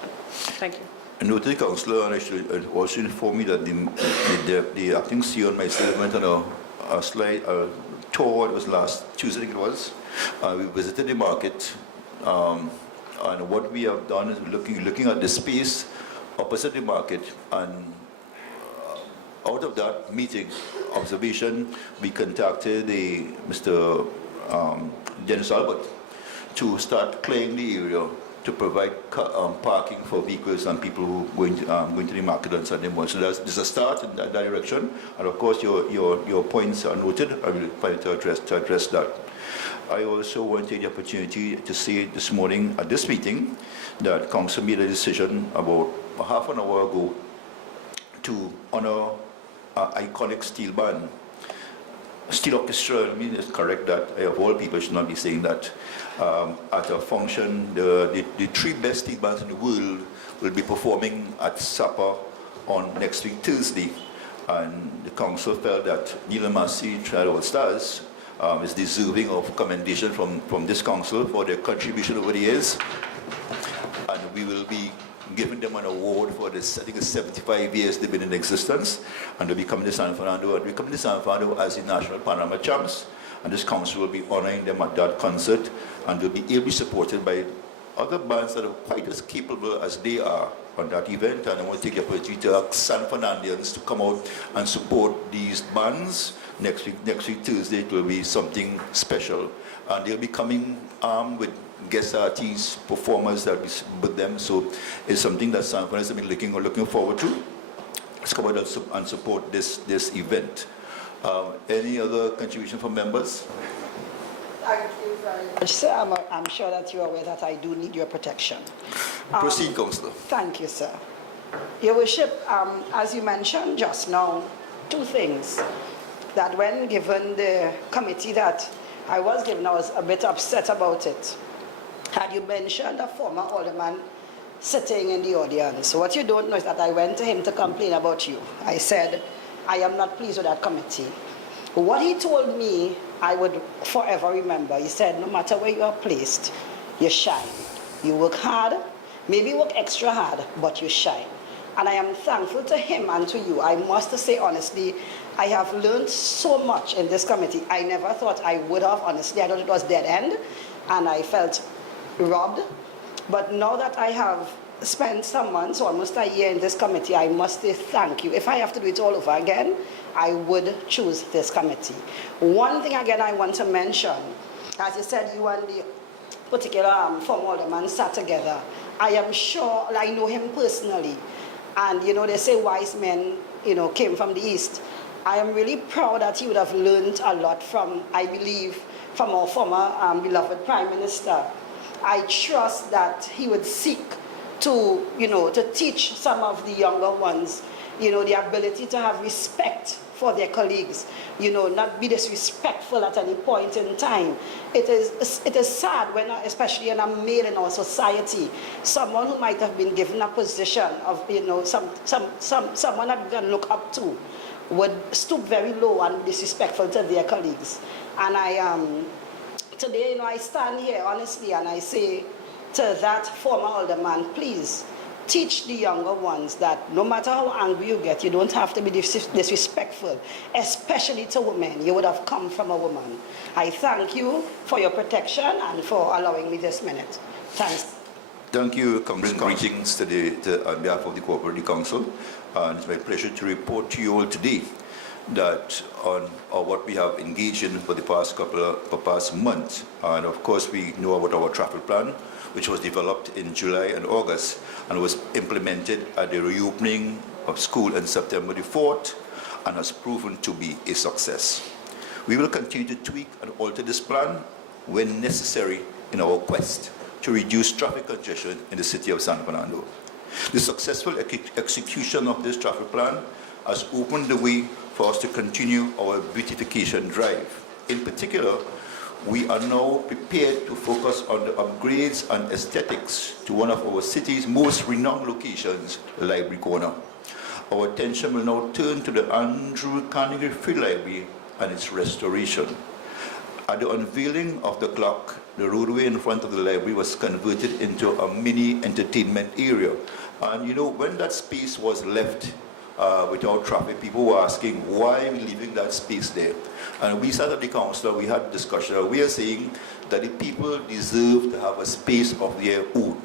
Thank you. Noted, Councillor, and I should also inform you that the acting CEO and myself went on a tour. It was last Tuesday, I think it was. We visited the market. And what we have done is looking at the space opposite the market, and out of that meeting, observation, we contacted Mr. Dennis Albert to start clearing the area to provide parking for vehicles and people who going to the market on Sunday morning. So there's a start in that direction, and of course your points are noted. I will try to address that. I also want to take the opportunity to say this morning at this meeting that Council made a decision about a half an hour ago to honor an iconic steel band. Steel orchestra, I mean, it's correct that of all people should not be saying that. At a function, the three best steel bands in the world will be performing at supper on next week, Thursday. And the council felt that Neil Massey Trial All Stars is deserving of commendation from this council for their contribution over the years. And we will be giving them an award for this, I think it's 75 years they've been in existence, and they'll be coming to San Fernando, and we're coming to San Fernando as the National Panorama Champs, and this council will be honoring them at that concert, and they'll be ably supported by other bands that are quite as capable as they are on that event, and I want to take the opportunity to ask San Fernandians to come out and support these bands. Next week Thursday, it will be something special, and they'll be coming with guest artists, performers that we with them. So it's something that San Fernando has been looking forward to. Let's come out and support this event. Any other contribution from members? Thank you very much, sir. I'm sure that you're aware that I do need your protection. Proceed, Councillor. Thank you, sir. Your Worship, as you mentioned just now, two things. That when given the committee that I was given, I was a bit upset about it. Had you mentioned a former alderman sitting in the audience, what you don't know is that I went to him to complain about you. I said, I am not pleased with that committee. What he told me, I would forever remember. He said, no matter where you are placed, you shine. You work hard, maybe work extra hard, but you shine. And I am thankful to him and to you. I must say honestly, I have learned so much in this committee. I never thought I would have, honestly. I thought it was dead end, and I felt robbed. But now that I have spent some months, almost a year in this committee, I must say thank you. If I have to do it all over again, I would choose this committee. One thing again I want to mention, as you said, you and the particular former alderman sat together. I am sure, I know him personally, and you know, they say wise men, you know, came from the East. I am really proud that he would have learned a lot from, I believe, from our former beloved Prime Minister. I trust that he would seek to, you know, to teach some of the younger ones, you know, the ability to have respect for their colleagues, you know, not be disrespectful at any point in time. It is sad when, especially in a male in our society, someone who might have been given a position of, you know, someone that we can look up to would stoop very low and be disrespectful to their colleagues. And today, you know, I stand here honestly and I say to that former alderman, please teach the younger ones that no matter how angry you get, you don't have to be disrespectful, especially to women. You would have come from a woman. I thank you for your protection and for allowing me this minute. Thanks. Thank you, Councillor. Greetings on behalf of the Cooperative Council. And it's my pleasure to report to you all today that on what we have engaged in for the past month. And of course, we know about our traffic plan, which was developed in July and August and was implemented at the reopening of school on September the 4th and has proven to be a success. We will continue to tweak and alter this plan when necessary in our quest to reduce traffic congestion in the city of San Fernando. The successful execution of this traffic plan has opened the way for us to continue our beautification drive. In particular, we are now prepared to focus on the upgrades and aesthetics to one of our city's most renowned locations, Library Corner. Our attention will now turn to the Andrew Carnegie Free Library and its restoration. At the unveiling of the clock, the roadway in front of the library was converted into a mini entertainment area. And you know, when that space was left without traffic, people were asking, why are we leaving that space there? And we sat at the council, we had a discussion. We are saying that the people deserve to have a space of their own.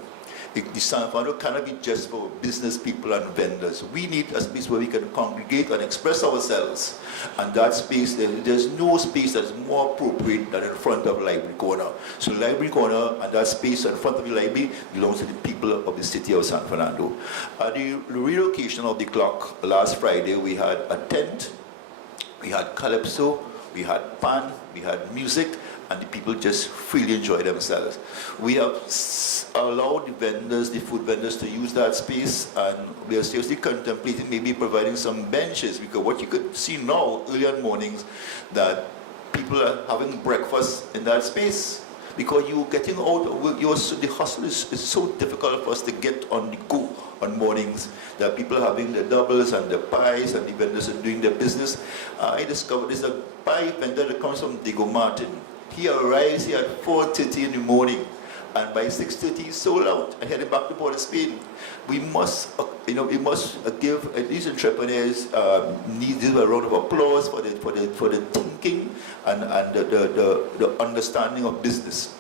The San Fernando cannot be just for business people and vendors. We need a space where we can congregate and express ourselves. And that space, there's no space that's more appropriate than in front of Library Corner. So Library Corner and that space in front of the library belongs to the people of the city of San Fernando. At the relocation of the clock last Friday, we had a tent, we had calypso, we had pan, we had music, and the people just freely enjoy themselves. We have allowed the vendors, the food vendors, to use that space, and we are seriously contemplating maybe providing some benches, because what you could see now, early in mornings, that people are having breakfast in that space. Because you're getting out of work, the hustle is so difficult for us to get on the go on mornings, that people are having the doubles and the pies, and the vendors are doing their business. I discovered there's a pie vendor that comes from Diego Martin. He arrives here at 4:30 in the morning, and by 6:30 he's sold out and headed back to Port of Spain. We must, give these entrepreneurs need a round of applause for the thinking and the understanding of business.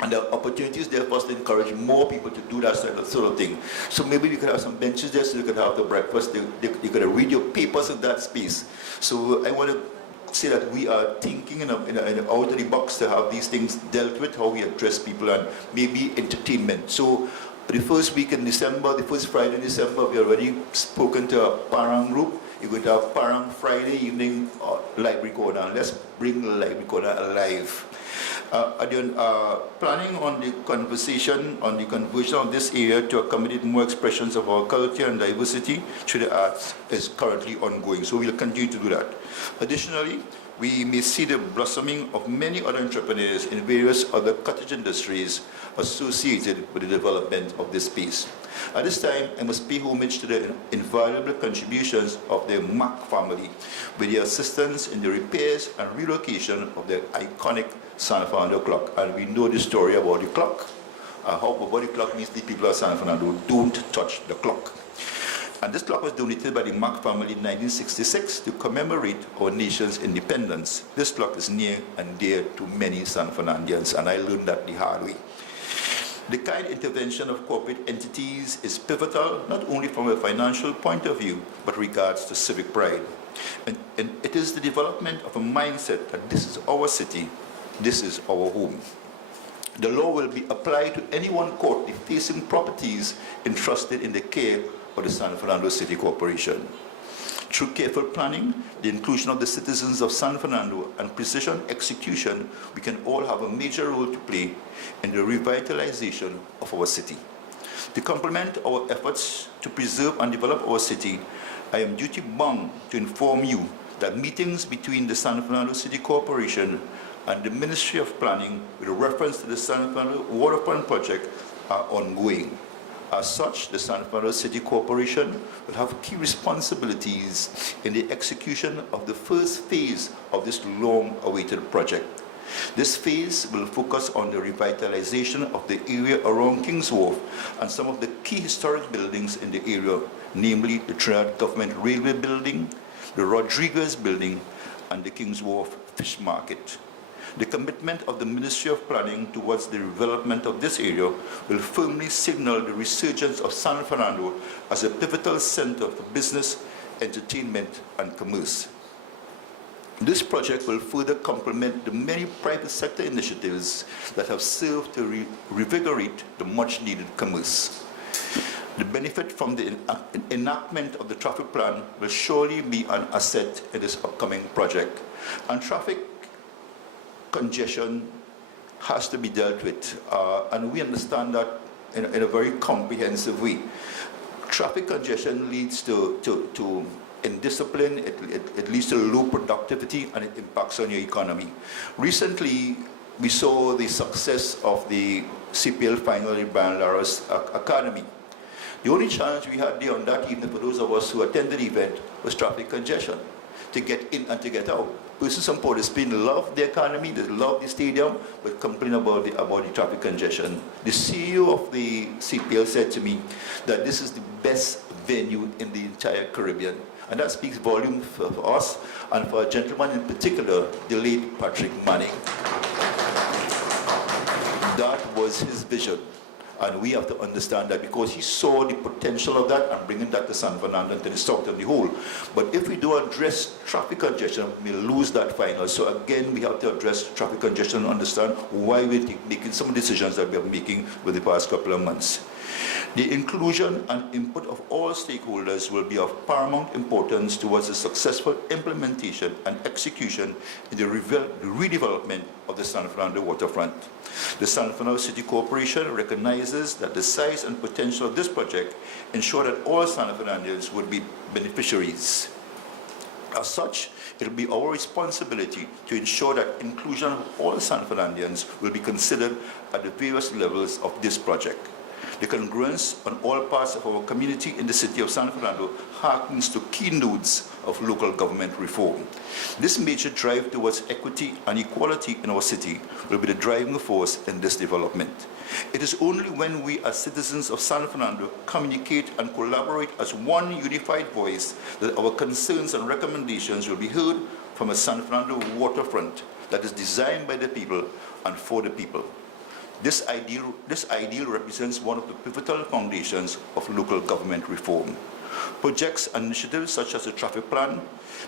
And the opportunities there for us to encourage more people to do that sort of thing. So maybe we could have some benches there, so you could have the breakfast, you could read your papers in that space. So I want to say that we are thinking in out of the box to have these things dealt with, how we address people, and maybe entertainment. So the first week in December, the first Friday in December, we already spoken to a Parang group. You're going to have Parang Friday evening Library Corner, and let's bring the Library Corner alive. Planning on the conversation on the conversion of this area to accommodate more expressions of our culture and diversity through the arts is currently ongoing, so we'll continue to do that. Additionally, we may see the blossoming of many other entrepreneurs in various other cottage industries associated with the development of this space. At this time, I must pay homage to the invaluable contributions of the Mack family with their assistance in the repairs and relocation of the iconic San Fernando clock. And we know the story about the clock. How about the clock means the people of San Fernando don't touch the clock. And this clock was donated by the Mack family in 1966 to commemorate our nation's independence. This clock is near and dear to many San Fernandians, and I learned that the hard way. The kind intervention of corporate entities is pivotal, not only from a financial point of view, but regards to civic pride. And it is the development of a mindset that this is our city, this is our home. The law will be applied to anyone caught defacing properties entrusted in the care of the San Fernando City Corporation. Through careful planning, the inclusion of the citizens of San Fernando, and precision execution, we can all have a major role to play in the revitalization of our city. To complement our efforts to preserve and develop our city, I am duty bound to inform you that meetings between the San Fernando City Corporation and the Ministry of Planning with reference to the San Fernando Waterfront project are ongoing. As such, the San Fernando City Corporation will have key responsibilities in the execution of the first phase of this long-awaited project. This phase will focus on the revitalization of the area around Kings Wharf and some of the key historic buildings in the area, namely the Trinidad Government Railway Building, the Rodriguez Building, and the Kings Wharf Fish Market. The commitment of the Ministry of Planning towards the development of this area will firmly signal the resurgence of San Fernando as a pivotal center for business, entertainment, and commerce. This project will further complement the many private sector initiatives that have served to revigorate the much-needed commerce. The benefit from the enactment of the traffic plan will surely be an asset in this upcoming project, and traffic congestion has to be dealt with, and we understand that in a very comprehensive way. Traffic congestion leads to indiscipline, it leads to low productivity, and it impacts on your economy. Recently, we saw the success of the CPL final in Brian Lara's Academy. The only challenge we had there on that evening for those of us who attended the event was traffic congestion, to get in and to get out. Persons from Port of Spain love the academy, they love the stadium, but complain about the traffic congestion. The CEO of the CPL said to me that this is the best venue in the entire Caribbean. And that speaks volumes for us and for a gentleman in particular, the late Patrick Manning. That was his vision. And we have to understand that because he saw the potential of that and bringing that to San Fernando and to the south and the whole. But if we don't address traffic congestion, we lose that final. So again, we have to address traffic congestion and understand why we're making some decisions that we are making with the past couple of months. The inclusion and input of all stakeholders will be of paramount importance towards the successful implementation and execution in the redevelopment of the San Fernando waterfront. The San Fernando City Corporation recognizes that the size and potential of this project ensure that all San Fernandans would be beneficiaries. As such, it will be our responsibility to ensure that inclusion of all San Fernandans will be considered at the various levels of this project. The congruence on all parts of our community in the city of San Fernando harkens to key nodes of local government reform. This major drive towards equity and equality in our city will be the driving force in this development. It is only when we as citizens of San Fernando communicate and collaborate as one unified voice that our concerns and recommendations will be heard from a San Fernando waterfront that is designed by the people and for the people. This ideal represents one of the pivotal foundations of local government reform. Projects and initiatives such as the traffic plan,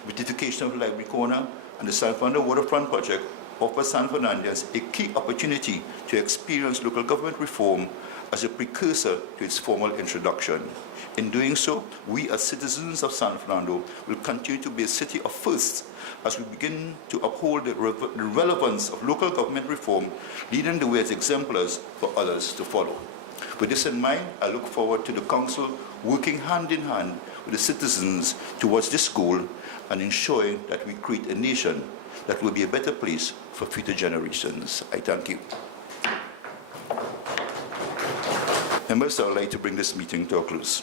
beautification of Library Corner, and the San Fernando Waterfront Project offer San Fernandans a key opportunity to experience local government reform as a precursor to its formal introduction. In doing so, we as citizens of San Fernando will continue to be a city of firsts as we begin to uphold the relevance of local government reform, leading the way as exemplars for others to follow. With this in mind, I look forward to the Council working hand in hand with the citizens towards this goal and ensuring that we create a nation that will be a better place for future generations. I thank you. Members, I would like to bring this meeting to a close.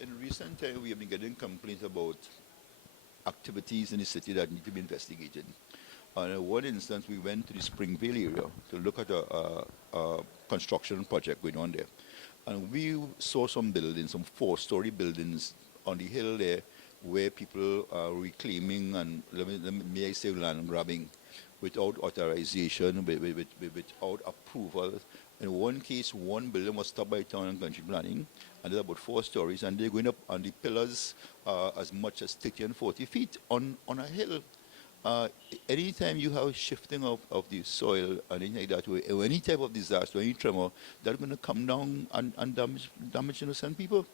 In recent time, we have been getting complaints about activities in the city that need to be investigated. And in one instance, we went to the Springvale area to look at a construction project going on there. And we saw some buildings, some 4-story buildings on the hill there where people are reclaiming and, may I say, land grabbing without authorization, without approval. In one case, one building was stopped by town and country planning, and there's about 4 stories, and they're going up on the pillars as much as 30 and 40 feet on a hill. Anytime you have shifting of the soil and anything like that, or any type of disaster, any tremor, they're going to come down and damage innocent people.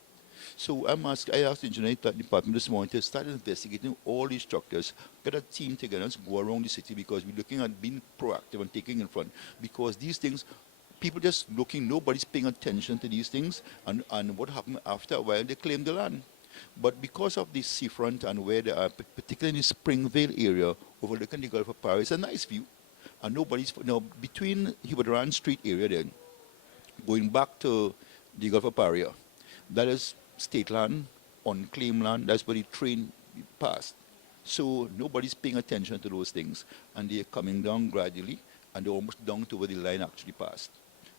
So I asked the engineering department this morning to start investigating all these structures, get a team together, and go around the city, because we're looking at being proactive and taking in front, because these things, people just looking, nobody's paying attention to these things, and what happened after a while, they claim the land. But because of the seafront and where they are, particularly in the Springvale area, overlooking the Gulf of Paris, it's a nice view. And between Hubert Street area then, going back to the Gulf of Paris, that is state land, unclaimed land, that's where the train passed. So nobody's paying attention to those things, and they're coming down gradually, and they're almost down to where the line actually passed.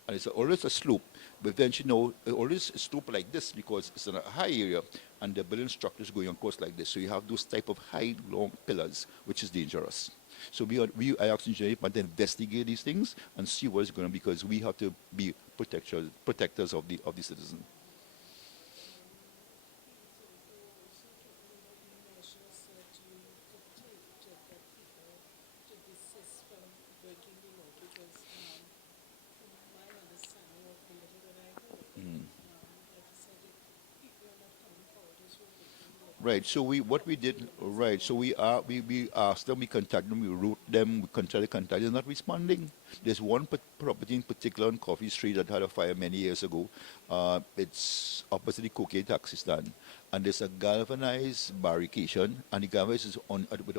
And it's always a slope, but eventually always a slope like this, because it's in a high area, and the building structure is going across like this. So you have those type of high, long pillars, which is dangerous. So I asked the engineer to investigate these things and see what is going on, because we have to be protectors of the citizen. Right. So we asked them, we contacted them, we wrote them, we contacted them, they're not responding. There's one property in particular on Coffee Street that had a fire many years ago. It's opposite the cocaine taxi stand, and there's a galvanized barricade, and the galvanized is with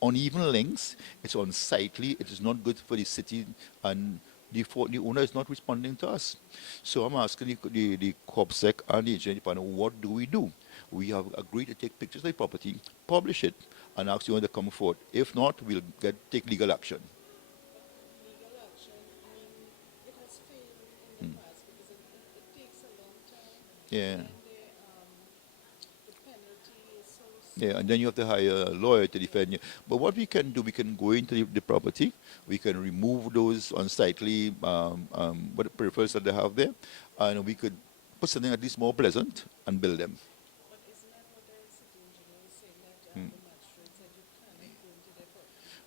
uneven lengths. It's unsightly. It is not good for the city, and the owner is not responding to us. So I'm asking the CorpSec and the engineering department, what do we do? We have agreed to take pictures of the property, publish it, and ask the owner to come forward. If not, we'll take legal action. Yeah. Yeah, and then you have to hire a lawyer to defend you. But what we can do, we can go into the property, we can remove those unsightly what peripherals that they have there, and we could put something at least more pleasant and build them.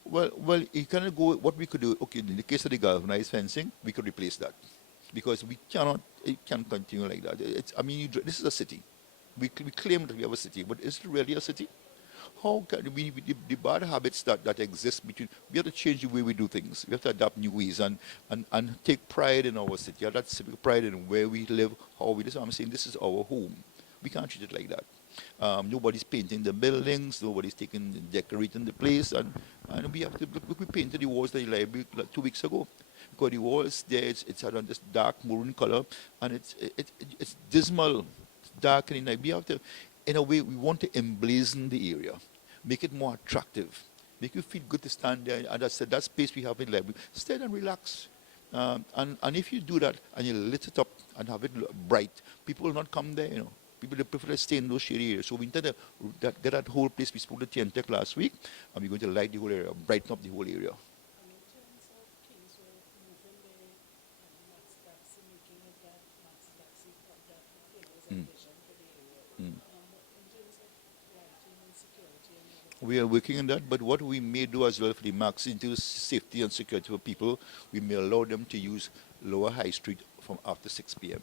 Well, you cannot go. What we could do, okay, in the case of the galvanized fencing, we could replace that, because we cannot. It can't continue like that. I mean, this is a city. We claim that we have a city, but is it really a city? How can we, the bad habits that exist between, we have to change the way we do things. We have to adapt new ways and take pride in our city. Have that civic pride in where we live, how we live. So I'm saying this is our home. We can't treat it like that. Nobody's painting the buildings, nobody's decorating the place, and we have to, we painted the walls of the library like 2 weeks ago. Because the walls there, it's on this dark maroon color, and it's dismal. Dark and night. We have to, in a way, we want to emblazon the area, make it more attractive, make you feel good to stand there. And I said, that space we have in the library, stay and relax. And if you do that and you lit it up and have it bright, people will not come there, you know. People they prefer to stay in those shady areas. So we intend to get that whole place. We spoke to TNTech last week, and we're going to light the whole area, brighten up the whole area. We are working on that, but what we may do as well for the max into safety and security for people, we may allow them to use Lower High Street from after 6 p.m.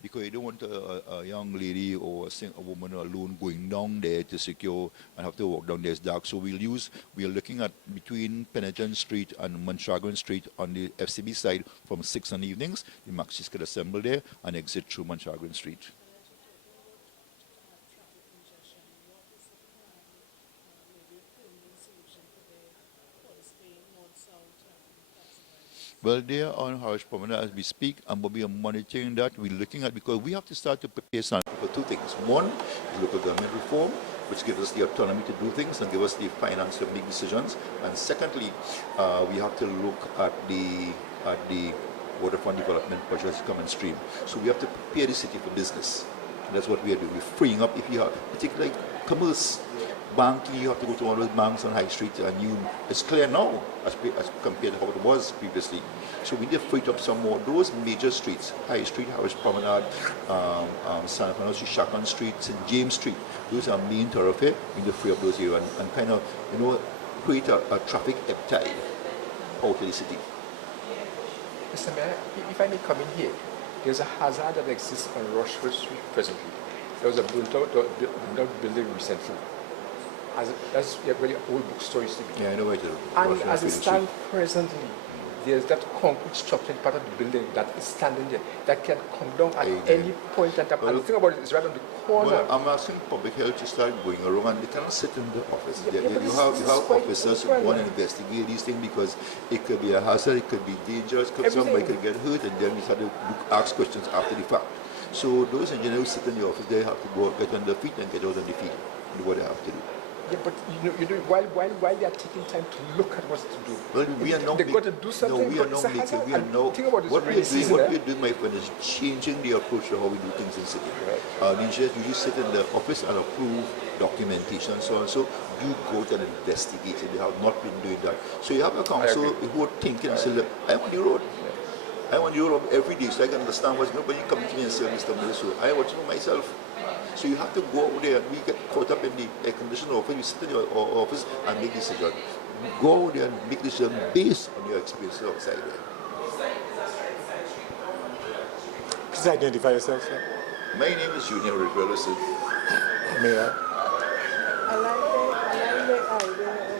Because you don't want a young lady or a woman alone going down there to secure and have to walk down there. It's dark. So we are looking at between Penitent Street and Manchagran Street on the FCB side from 6 in the evenings. The Maxis could assemble there and exit through Manchagran Street. Well, they are on Harsh Promenade as we speak, and we are monitoring that. We're looking at, because we have to start to prepare something for two things. One is local government reform, which gives us the autonomy to do things and give us the finance to make decisions. And secondly, we have to look at the waterfront development projects coming stream. So we have to prepare the city for business. And that's what we are doing. We're freeing up. If you have, take like commerce, banking, you have to go to all those banks on High Street, and it's clear now as compared to how it was previously. So we need to free up some more. Those major streets, High Street, Harris Promenade, San Fernando Street, Chacon Street, St. James Street, those are main thoroughfare. We need to free up those areas and kind of, create a traffic ebb tide out of the city. Mr. Mayor, if I may come in here, there's a hazard that exists on Rochefort Street presently. There was a built building recently. That's a very old bookstore used to be. Yeah, I know where to. And as it stands presently, there's that concrete structure in part of the building that is standing there that can come down at any point in time. And the thing about it is right on the corner. Well, I'm asking public health to start going around, and they cannot sit in the office. You have officers who want to investigate these things, because it could be a hazard, it could be dangerous, somebody could get hurt, and then we have to ask questions after the fact. So those engineers who sit in the office, they have to go get on their feet and get out on their feet and do what they have to do. Yeah, but while they are taking time to look at what to do, well, we are not. They've got to do something. No, we are not making. We are now. What we are doing, my friend, is changing the approach to how we do things in the city. Right. The engineers usually sit in the office and approve documentation and so on. So you go out and investigate it. They have not been doing that. So you have a council who are thinking and say, look, I'm on the road. I want you to road every day, so I can understand what's nobody coming to me and say, Mr. Minister, I want to know myself. So you have to go out there, and we get caught up in the air-conditioned office, you sit in your office and make decisions. Go out there and make decisions based on your experience outside there. Please identify yourself, sir. My name is Junior Rivera. Mayor. I like the idea